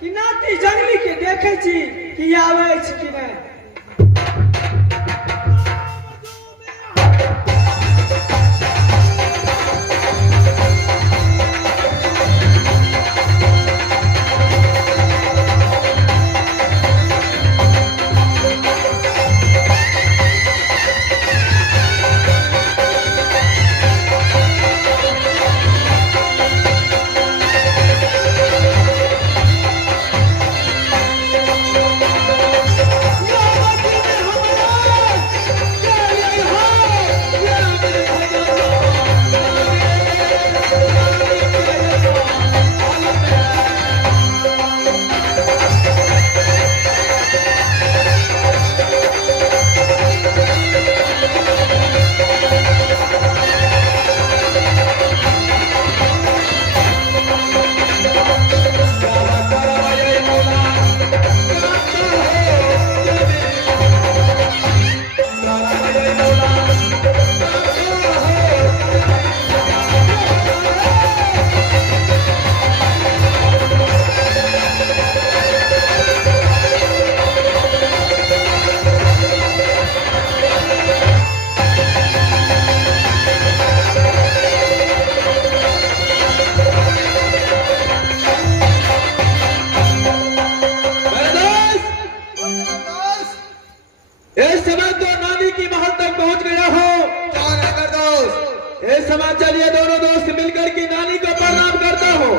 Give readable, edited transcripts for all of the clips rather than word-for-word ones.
कि नाती जंगली के देखे छी कि आवे छी कि नहीं। चलिए दोनों दोस्त मिलकर की नानी को प्रणाम करता हूँ।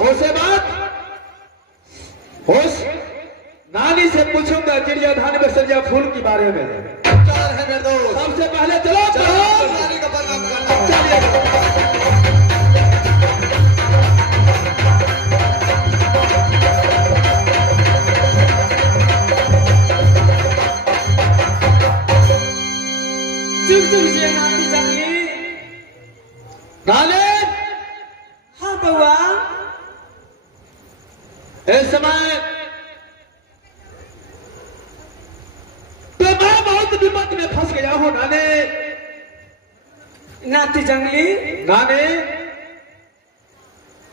उसके बाद उस नानी से पूछूंगा चिड़िया धान में सरिया फूल के बारे में। सबसे पहले चलो नानी को प्रणाम करता हूँ। नाले हाँ बउआ, इस समय तो मैं बहुत विपद में फंस गया हूँ नाने। नाती जंगली नाने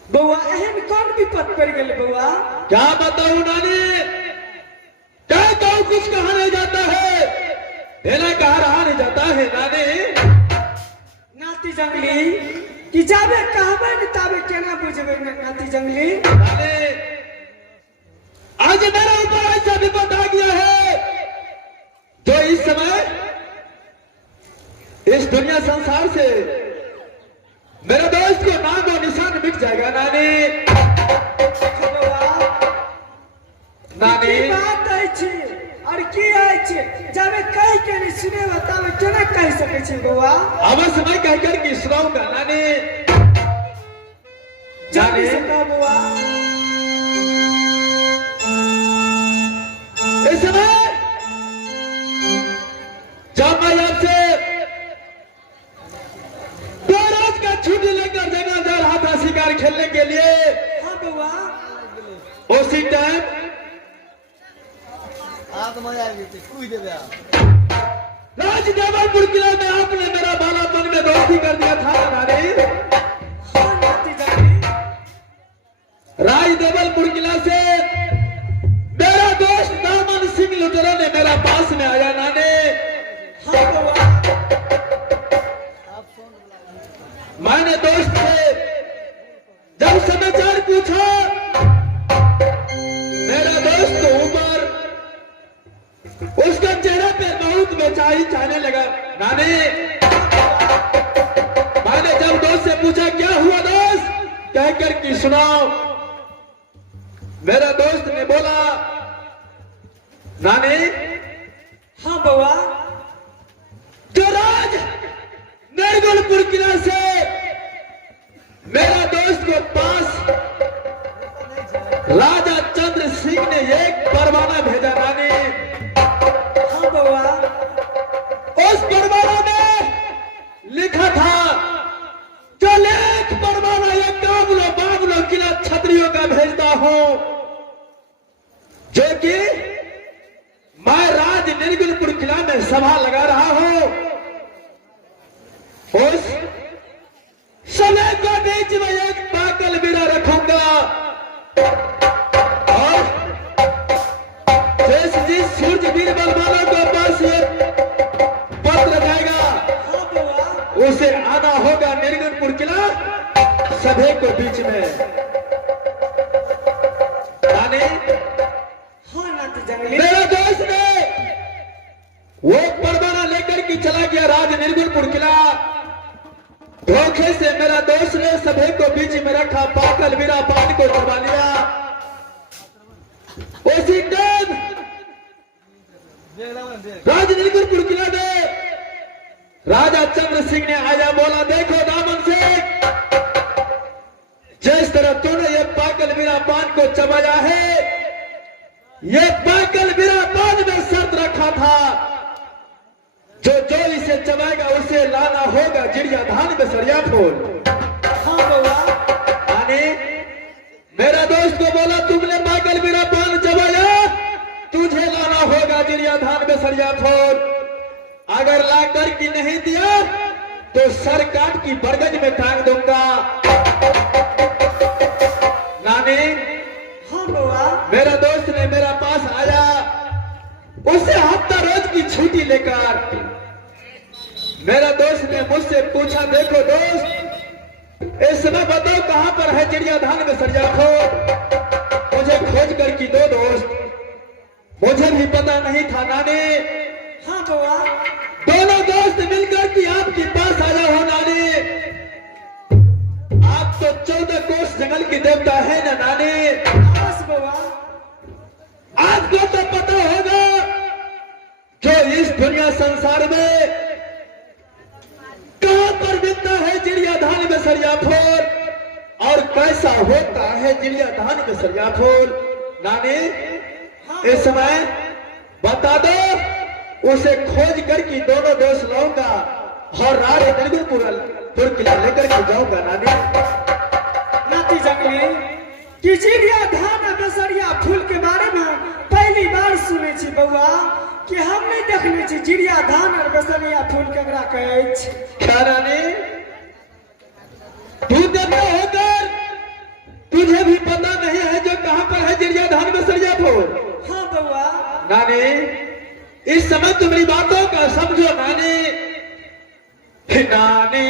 बउआ एहन कौन विपद पड़ गए बउआ? क्या बताऊं नाने, क्या कहूं, कुछ कहा नहीं जाता है, देना कहा रहा नहीं जाता है नाने। नाती जंगली कि जाबे कहबे न ताबे केना बुझबे नाती जंगली? नाने आज मेरे ऊपर ऐसा विपद आ गया है जो इस समय इस दुनिया संसार से मेरे दोस्त को नाम और निशान मिट जाएगा नाने। नाने बात है और की है जाबे कह के नहीं सुने बतावे केना कह सके छी बउआ? अवश्य मैं कहकर की सुनाऊंगा नाने। जाने से बउआ इस समय जब मैं आपसे 2 रोज का छुट्टी लेकर जगह जा रहा था शिकार खेलने के लिए। हाँ बउआ, उसी टाइम राज जबलपुर किला में आपने मेरा बालापन में दोस्ती कर दिया था नानी। हाँ नाती जंगली राज जबलपुर किला से मेरा दोस्त दामन सिंह लुटेरा ने मेरा पास में आया नाने। हाँ बउआ, मैंने दोस्त से जब समाचार पूछा, मेरा दोस्त तो ऊपर उसका चेहरा पे बहुत बेचारी छाने लगा नाने। मैंने जब दोस्त से पूछा क्या हुआ दोस्त, कहकर की सुनाओ, मेरा दोस्त ने बोला नाने हाँ बउआ, जो राज निर्गुलपुर किला से मेरा दोस्त को पास राजा चंद्र सिंह ने एक परवाना भेजा नानी। हाँ बउआ, उस परवाना में लिखा था जो लेख परवाना ये काबुलो बाबुलो किला क्षत्रियों का भेजता हूं, जो कि मैं राज निर्गुलपुर किला में सभा लगा रहा हूं। उस समय को बीच में एक पागल बिरा रखूंगा और जिस सूर्य वीर बलवानों के पास ये पत्र जाएगा हाँ बउआ। उसे आना होगा निर्गुणपुर किला सभे को बीच में। यानी हाँ नाती जंगली। मेरा दोस्त ने वो परवाना लेकर के चला गया राज निर्गुणपुर किला। धोखे से मेरा दोस्त ने सभे को बीच में रखा, पागल बिरा पान को चबा लिया। उसी टाइम राज निर्गुणपुर किला में राजा चंद्र सिंह ने आया, बोला देखो दामन से, जिस तरह तूने ये पागल बिरा पान को चबाया है, ये पागल बिरा पान में शर्त रखा था, जो इसे चबाएगा उसे लाना होगा चिड़िया धान में सरिया फूल। हाँ बउआ। यानी मेरा दोस्त को बोला तुमने पागल बिरा पान चबाया, तुझे लाना होगा चिड़िया धान में सरिया फूल। अगर ला करके नहीं दिया तो सर काट की बरगद में टांग दूंगा। नानी हाँ बउआ। मेरा दोस्त ने मेरा पास आया, उसे हफ्ता रोज की छुट्टी लेकर मेरा दोस्त ने मुझसे पूछा देखो दोस्त इस समय बताओ कहां पर है चिड़िया धान में सरिया फूल, मुझे खोज करके दो दोस्त। मुझे भी पता नहीं था नानी। हाँ बउआ। दोनों दोस्त मिलकर के आपके पास आया हो नानी। आप तो 14 कोस जंगल के देवता है ना नानी। बस बउआ। आपको तो पता होगा जो इस दुनिया संसार में कहां पर मिलता है चिड़िया धान में सरिया फूल और कैसा होता है चिड़िया धान में सरिया फूल। नानी इस समय बता दो, उसे खोज करके दोनों दोस्त लाऊंगा और राज निर्गुणपुर किला लेकर के जाऊंगा नानी। नाती जंगली कि चिड़िया धान और बसरिया फूल के बारे में पहली बार सुने छी बउआ, कि हम नहीं देखने छी चिड़िया धान और बसरिया फूल केकरा कहै छी। क्या नानी तू देखा होकर तुझे भी पता नहीं है जो कहां पर है चिड़िया धान में सरिया फूल। हाँ बउआ। नानी इस समय तुम्हारी बातों का समझो नानी। नानी